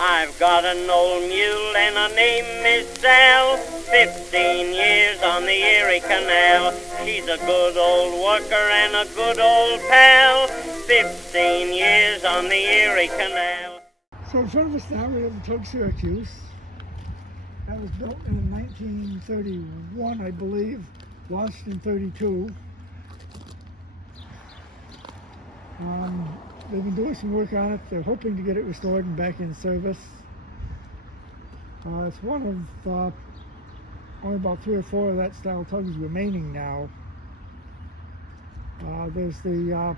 I've got an old mule and her name is Sal, 15 years on the Erie Canal. She's a good old worker and a good old pal, 15 years on the Erie Canal. So in front of us now we have the Tug Syracuse. That was built in 1931, I believe, launched in 32. They've been doing some work on it. They're hoping to get it restored and back in service. It's one of only about 3 or 4 of that style tugs remaining now. There's the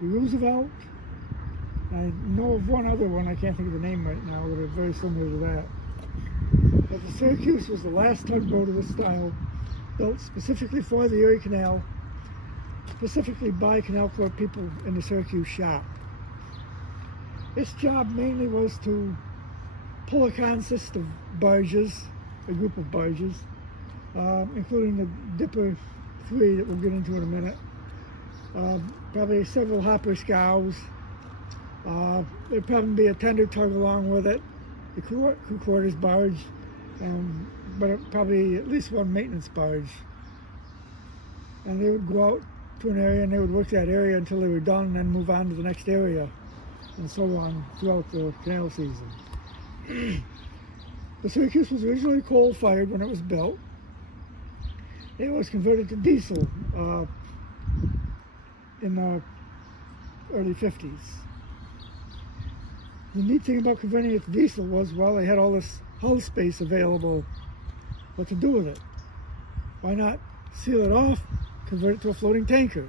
Roosevelt. I know of one other one, I can't think of the name right now, that are very similar to that. But the Syracuse was the last tugboat of this style, built specifically for the Erie Canal, specifically by Canal Corp people in the Syracuse shop. Its job mainly was to pull a consist of barges, a group of barges, including the Dipper 3 that we'll get into in a minute, probably several hopper scows. There'd probably be a tender tug along with it, the crew quarters barge, but probably at least one maintenance barge. And they would go out to an area and they would work that area until they were done and then move on to the next area, and so on throughout the canal season. The Syracuse was originally coal-fired when it was built. It was converted to diesel in the early 50s. The neat thing about converting it to diesel was, well, they had all this hull space available. What to do with it? Why not seal it off, convert it to a floating tanker?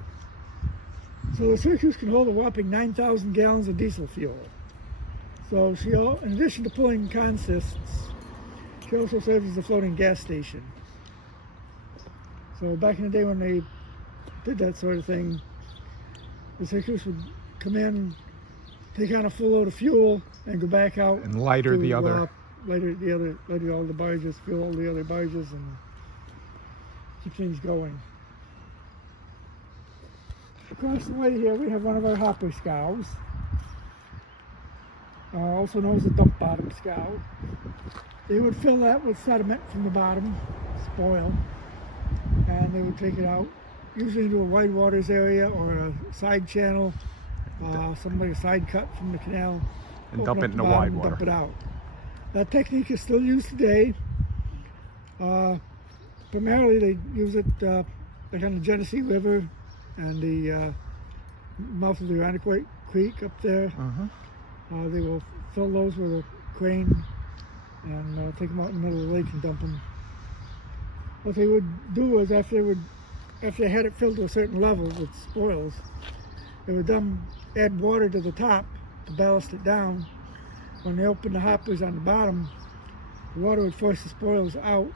So the Syracuse can hold a whopping 9,000 gallons of diesel fuel. So she, in addition to pulling consists, she also serves as a floating gas station. So back in the day when they did that sort of thing, the Syracuse would come in, take on a full load of fuel, and go back out and lighter the other. Lighter all the barges, fuel all the other barges, and keep things going. Across the way here we have one of our hopper scows, also known as a dump bottom scow. They would fill that with sediment from the bottom, spoil, and they would take it out, usually into a wide waters area or a side channel, a side cut from the canal, and dump it in the wide water. Dump it out. That technique is still used today. Primarily they use it like on the Genesee River and the mouth of the Irondequoit Creek up there. They will fill those with a crane and take them out in the middle of the lake and dump them. What they would do is after they had it filled to a certain level with spoils, they would then add water to the top to ballast it down. When they opened the hoppers on the bottom, the water would force the spoils out